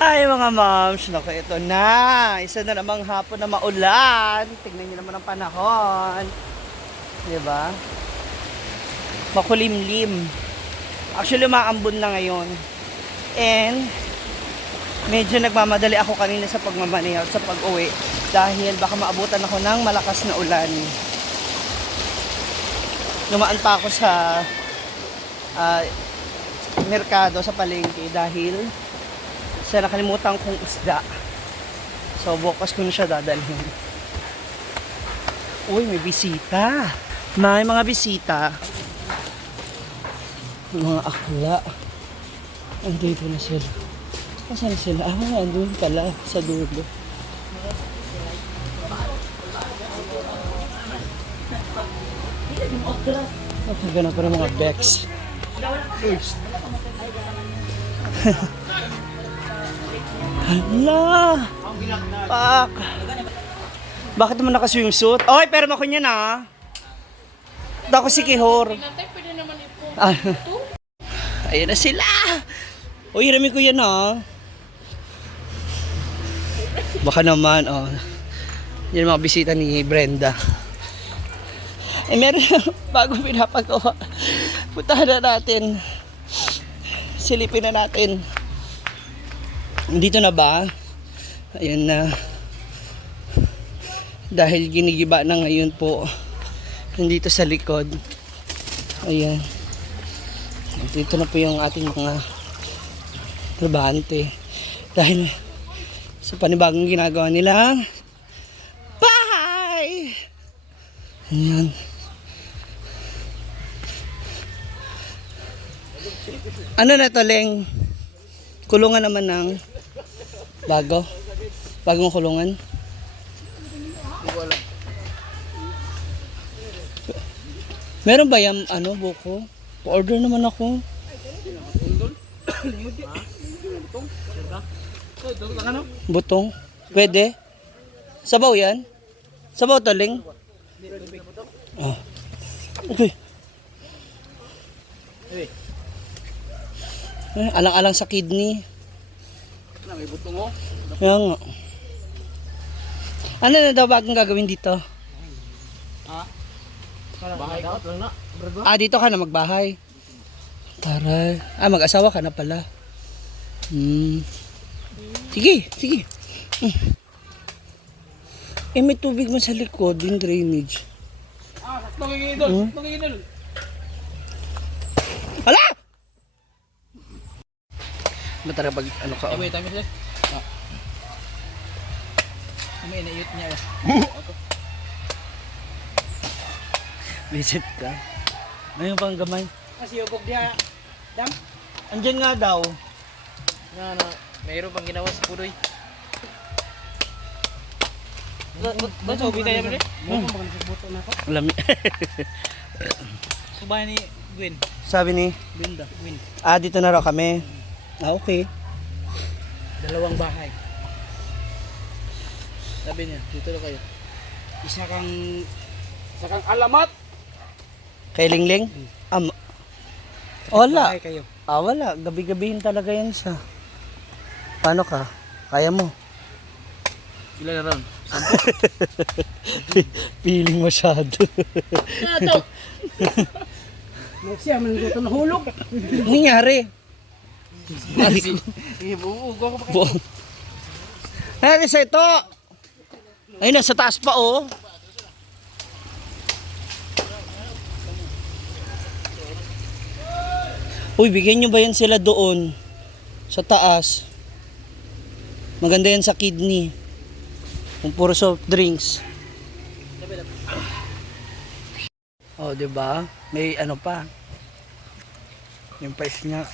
Ay mga moms, naku ito na. Isa na namang hapon na maulan. Tingnan niyo naman ang panahon. 'Di ba? Makulimlim. Actually, umaambon na ngayon. And medyo nagmamadali ako kanina sa pagmamaneho at sa pag-uwi dahil baka maabutan ako ng malakas na ulan. Lumaan pa ako sa merkado, sa palengke dahil sa nakalimutan kong isda. So, bukas ko na siya dadalhin. Uy, may bisita. May mga bisita. Mga akla. Andito na sila. Saan sila? Andun pala sa dulo. Ganun pa rin mga Bex. Hala! Pak! Bakit naman naka-swimsuit? Oy, pero ako niya na. Ako si Kihor. Ayan na sila! Uy, hirami ko yan Baka naman, yan mga bisita ni Brenda. Meron bago pinapagawa. Puntahan na natin. Silipin na natin. Dito na ba? Ayan na. Dahil ginigiba na ngayon po. Nandito sa likod. Ayan. Dito na po yung ating mga trabahante. Dahil sa panibagong ginagawa nilang bahay. Ayan. Ano na to, Leng? Kulungan naman ng bagong kulungan. Meron ba yung buko? Pa-order naman ako. Butong? Pwede? Sabaw yan? Sabaw to, Leng? Okay. Alang-alang sa kidney. May butong mo? Kaya nga. Ano na daw bagong gagawin dito? Bahay dapat lang na. Dito ka na magbahay. Taray. Mag-asawa ka na pala. Sige. May tubig mo sa likod, yung drainage. Nangingidol. Hala! Matara pag ka. Wait, time is May inayot niya. Visit ka. Ngayon pang gamay. Kasi yugog dia. Dam. Andyan nga daw. Mayroon pang ginawa sa pudoy. Ba't ubi tayo mo rin? Lami. Subay ni Gwen. Sabi ni? Gwen. Dito na raw kami. Okay. Dalawang bahay. Sabi niya, dito na kayo. Isa kang alamat. Kay Lingling? Wala. Bahay kayo. Wala. Gabi-gabihin talaga yan sa... Paano ka? Kaya mo? Ilan na ron? Feeling masyado. Ito! Siya, manigutan na hulog. Nangyari? Ibuugo ko pa kayo. Nangyari sa ito? Ayun na, sa taas pa Uy, bigyan nyo ba yan sila doon? Sa taas. Maganda yan sa kidney. Kung puro soft drinks. Diba? May pa. Yung pa-snack.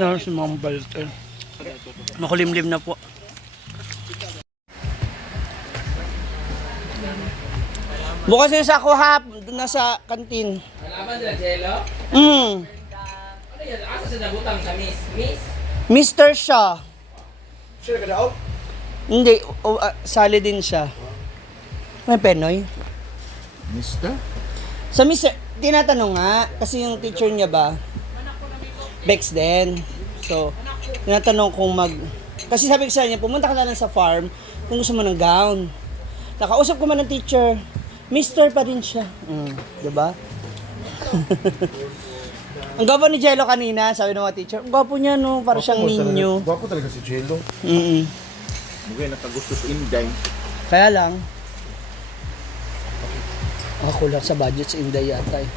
Yan si Ma'am Balter. Makulimlim na po. Bukas yung sa kuhap, doon na sa kantin. Malaman sila, Jello? Ano yan? Asa sa nabutang sa Miss? Mr. Shaw. Sure ka daw? Hindi, sali din siya. May penoy. Mister? Sa Mr. Tinatanong nga, kasi yung teacher niya ba, Bex din. So, tinatanong kung kasi sabi ko sa kanya, pumunta ka na lang sa farm kung gusto mo ng gown. Nakausap ko man ng teacher, Mister pa rin siya. Diba? Ang gwapo ni Jello kanina, sabi ng mga teacher, ang gwapo niya no, para siyang ninyo. Gwapo talaga si Jello. Mugay nakagusto sa Inday. Kaya lang, ako lang sa budget sa Inday yata eh.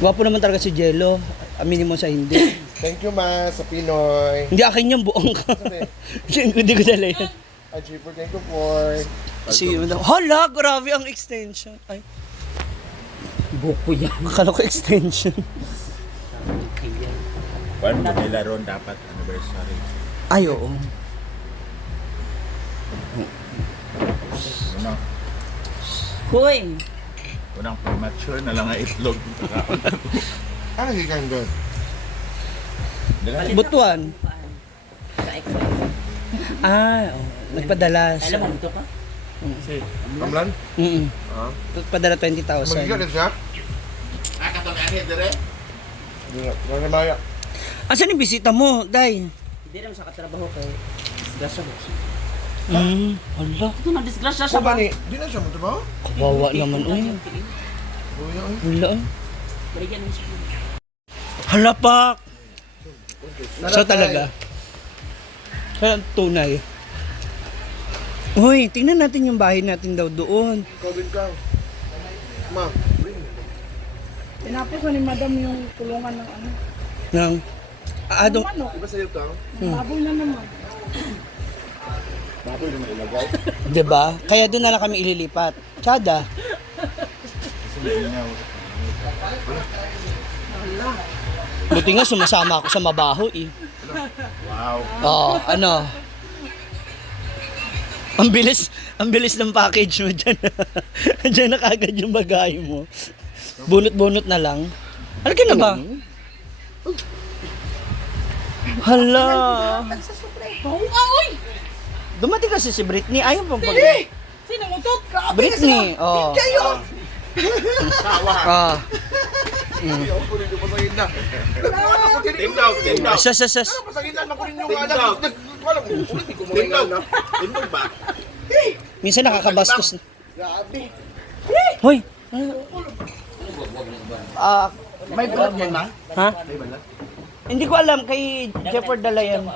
Gwapo naman talaga si Jello. Aminin mo sa hindi. Thank you, ma, sa Pinoy. Hindi akin yung buong ka. Hindi ko dala yan. Achieve thank you for... Si hala, grabe ang extension. Ay, Buko yan. akala ko extension. Paano nila ron dapat anniversary? Ay, oo. Hoy! Unang premature na lang ang itlog. Ano higang doon? Butuan. Sa exercise. Nagpadala. Alam mo, ito ka? Kamlan? Ah. Nagpadala 20,000. Magigalit siya? Katong ani dire. Hindi nga. Nanamaya. Asan yung bisita mo, Day? Hindi naman sa katrabaho kay disgrasya mo. Hala. Ito na disgrasya Sa siya ba? ba ni? Di na siya mo ba? Kawawa naman. Uy. Kuya, ay. Hala. Balikan mo siya. Hala pak. So talaga. Kaya tunay. Uy, tingnan natin yung bahay natin daw doon. Kawin ka. Ma. Tinapos na ni madam yung tulungan ng ano. Nang adong Manok, Di ba sa'yo ka? baboy na naman. Baboy naman ilagay. 'di ba? Kaya doon na lang kami ililipat. Tsada. Buti nga sumasama ako sa mabaho eh. Wow. Oo, ano? Ang bilis ng package mo dyan. Diyan na kagad yung bagay mo. Bunot-bunot na lang. Halika na ba? Hala. Dumating kasi si Britney. Ayaw pang pag... Sino mo to? Britney, oh. Ah. Ay, ako rin yung pasagin na. Team down, team down. Sas. Pasagin na. Ako rin yung anak. Wala ko. Hindi ko Team down. na. Team down ba? Minsan nakakabastos na. Grabe. Hoy. May balat yan, ma? Ha? Hindi ko alam kay Jefford Dalayan.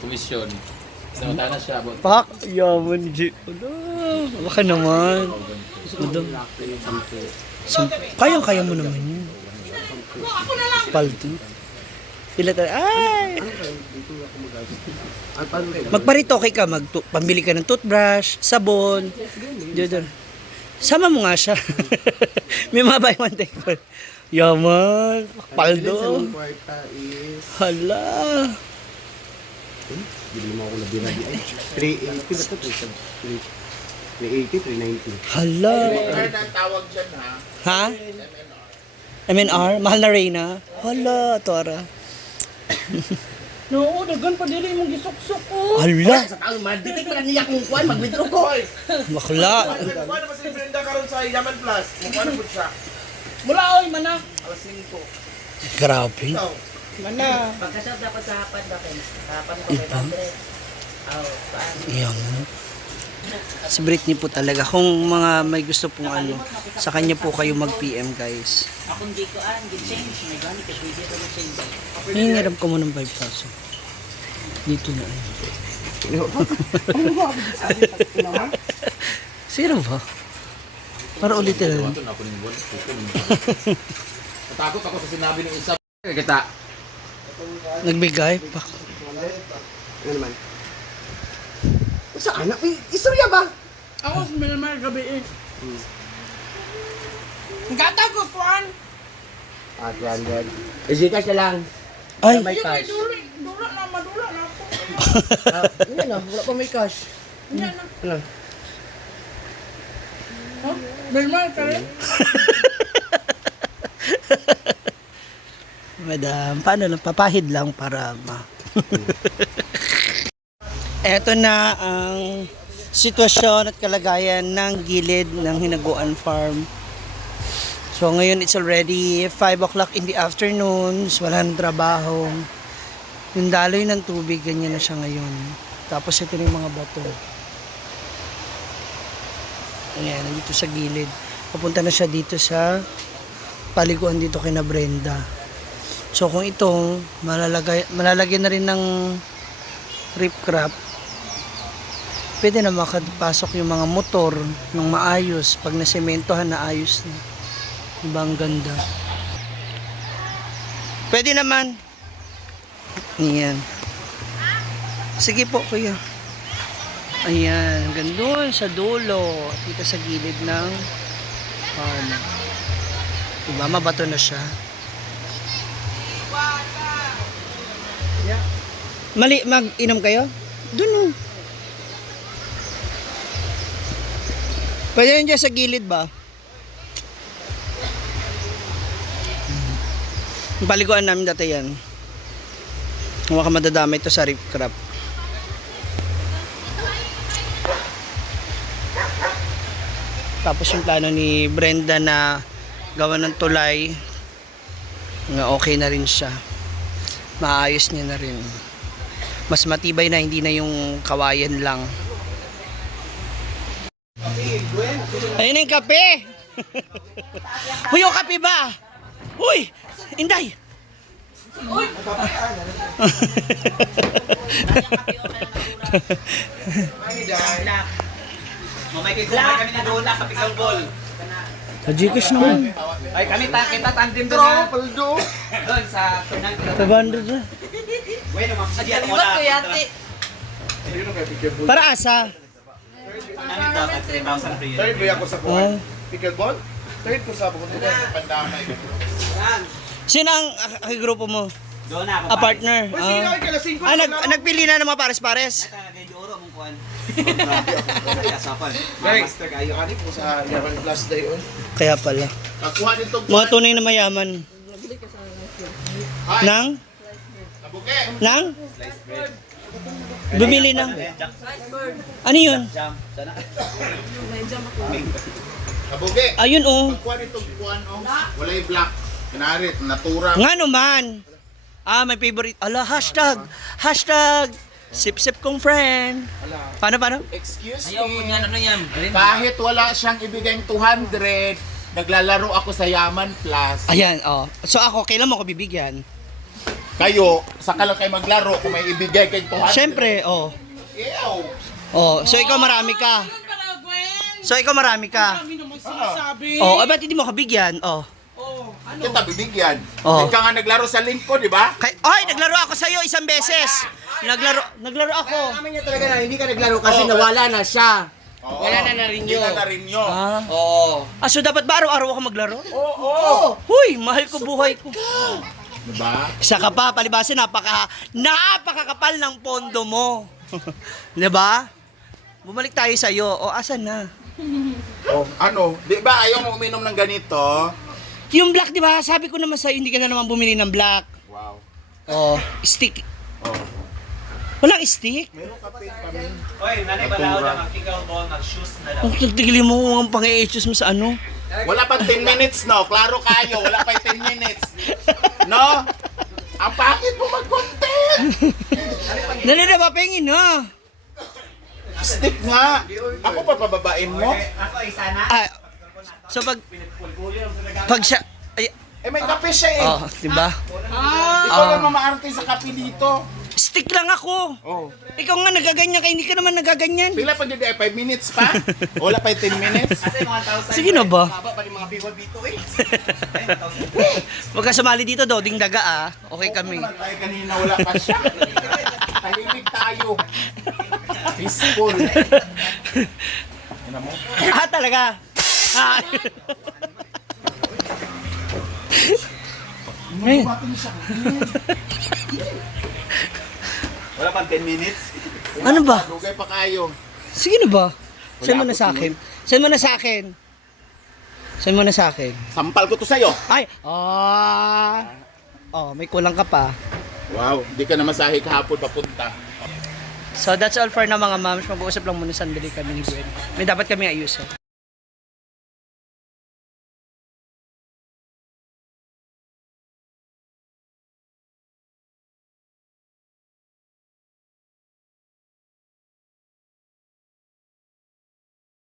Komisyon. Samantala na siya abot. Pak, yaman G. Baka naman. Kayang-kaya mo naman yun. Palto. Sila tayo. Ay! Magparitoke ka, pambili ka ng toothbrush, sabon. Diyan. Sama mo nga siya. May mga buy one take one. Yaman. Paldo. Kwarta is... Hala. Hindi mo ako nabira di ay. 380 ba ito? 380, 390. Hala. Kaya na ang tawag dyan ha. Ha? MNR? Mahal na Reyna? Hala, Tora. No, dagan pa dili mong gisuksok ko. Hala. Sa taong maditik mo na niya kung kuwan, mag-withdraw ko. Bakla. Paano ba si Brenda karon sa Yaman Plus? Paano po siya? Mula oy mana. Alas 5. Grabe. Ikaw? Mana. Pagkasap dapat sa hapad ba kayo? Sa hapad ko kay Padre. Aw, paan? Yaman. Si Britney po talaga. Kung mga may gusto pong ano, sa kanya po kayo mag-PM guys. Akong di ko gi-change. May gani ka pwede ko na-change. Hingiram ko mo ng 5,000. Dito na. Zero ba? Para ulitin lang. Ito na ako ng buwan. Natakot ako sa sinabi ng isa. Kita. Nagbigay. Pak. Ano naman? Sa anak? Istorya ba? Ako sa minamay gabi eh. Gatagos kuan. 200. Gcash na lang. Ay. May Yung may cash. dula na madula na ako. Yan na, wala pa may cash. Yan na. Oh, Belma ka rin? Madam, paano lang? Papahid lang para Eto na ang sitwasyon at kalagayan ng gilid ng Hinaguan Farm. So ngayon it's already 5 o'clock in the afternoon. So, wala nang trabaho. Yung daloy ng tubig, ganyan na siya ngayon. Tapos ito na yung mga bato. Ayan, nandito sa gilid. Papunta na siya dito sa paliguan dito kina Brenda. So kung itong malalagyan na rin ng rip crap, pwede na makapasok yung mga motor ng maayos. Pag nasementohan na ayos na. Diba ang ganda? Pwede naman. Ayan. Sige po kuya. Ayan. Hanggang doon sa dulo. Dito sa gilid ng farm. Diba? Mabato na siya. Mali, mag-inom kayo? Doon o. Pwede yun dyan sa gilid ba? Yung paliguan namin dati yan. Baka madadamay ito sa rip crap. Tapos yung plano ni Brenda na gawa ng tulay, na okay na rin siya. Maayos niya na rin. Mas matibay na, hindi na yung kawayan lang. Ayun na yung kape! Uy, yung kape ba? Uy! Inday! Uy! Mamay kayo kumay kami na doon sa Pixel Ball. Sa Gcash naman. Ay kami kita tandem doon na. Doon sa Penang. 500 na. Bueno, ma'am. Sige, ako na. Para asa? Namin dapat 3,000 free. Third ba ako sa Oh. buwan? Pickleball? Third ko sa buwan. Pandamay. Sino ang grupo mo? Doon na ako. Partner? Uy, sige na, kalasing ko. Nagpili na ng mga pares-pares? Medyo oro mong kuhan. Kasapan. Master kayo. Ano po sa Yaman Plus Day on? Kaya pala. Kakuha nito. Mga tunay na mayaman. Nang? Kabuke. Nang? Bumili ng? Ano yun? Jam. Sana. Kabuke. Ayun oh. Kakuha nito kuhan oh. Walay black. Kinarit, natura. Nga naman. May favorite. Ala, hashtag. Hashtag. Sip-sip kong friend. Paano? Excuse Ayaw mo me. yan, ano yan? Kahit wala siyang ibigay 200, naglalaro ako sa Yaman Plus. Ayan, oh. So ako, kailan mo ako bibigyan? Kayo, saka lang kayo maglaro kung may ibigay kay 200. Siyempre, oh. Ew. Oh, so ikaw marami ka. Ano pala, Gwen? So ikaw marami ka. Kami naman sinasabi. Oh, ba't hindi mo kabigyan? Oh. Oh, ano? Kita bibigyan. Oh. Ikaw nga naglaro sa link ko, di ba? Ay, naglaro ako sa iyo isang beses. Naglaro ako. Amin niya talaga na hindi ka naglaro kasi nawala na siya. Oo. Wala na na rin Hindi yun. na rin yun. Ah. Oo. So dapat ba araw-araw ako maglaro? Oo. Huy, mahal ko buhay ko. Diba? Isa ka pa, palibasa, napakakapal ng pondo mo. 'Di ba? Bumalik tayo sa iyo. O, asan na? Oh, ano? Di ba ayaw mo uminom ng ganito? Yung black, 'di ba? Sabi ko naman sa iyo, hindi ka na naman bumili ng black. Wow. Oh, stick. Oh. Walang stick. Meron kape kami. Oy, nanay balaw na mag-pickle ball, mag-shoes na daw. Ang tigilin mo ang pang-i-choose mo sa ano? Wala pang 10 minutes, no? Klaro kayo. Wala pa 10 minutes. No? Ang pangit mo mag-content! Dali na ba, pengin ha? Stick nga. Ako pa pababain mo? Ako isa na. So pag siya, ay, Eh, may kape siya eh. oh, 'di ba? Ikaw lang mamaarte sa kape dito. Stick lang ako. Oh. Ikaw nga nagaganyan ka, hindi ka naman nagaganyan. Pila pa dyan 5 minutes pa? Wala pa 10 minutes? Kasi mga 1,000. Sige na ba? Baba pa rin mga bigol dito eh. Huwag ka sumali dito, Doding Daga ah. Okay kami. Tayo kanina wala pa siya. Tahimik tayo. Peaceful. Ano mo? Talaga? Ah. Ay, Wala pang 10 minutes. ano ba? Lugay pa kayo. Sige na ba? Send mo na Wala sa ako akin. Send mo na sa akin. Send mo na sa akin. Sampal ko to sa'yo. Ay! Oh, may kulang ka pa. Wow, di ka na masahe kahapon papunta. So that's all for na mga moms. Mag-uusap lang muna sandali kami ni Gwen. May dapat kami ayusin.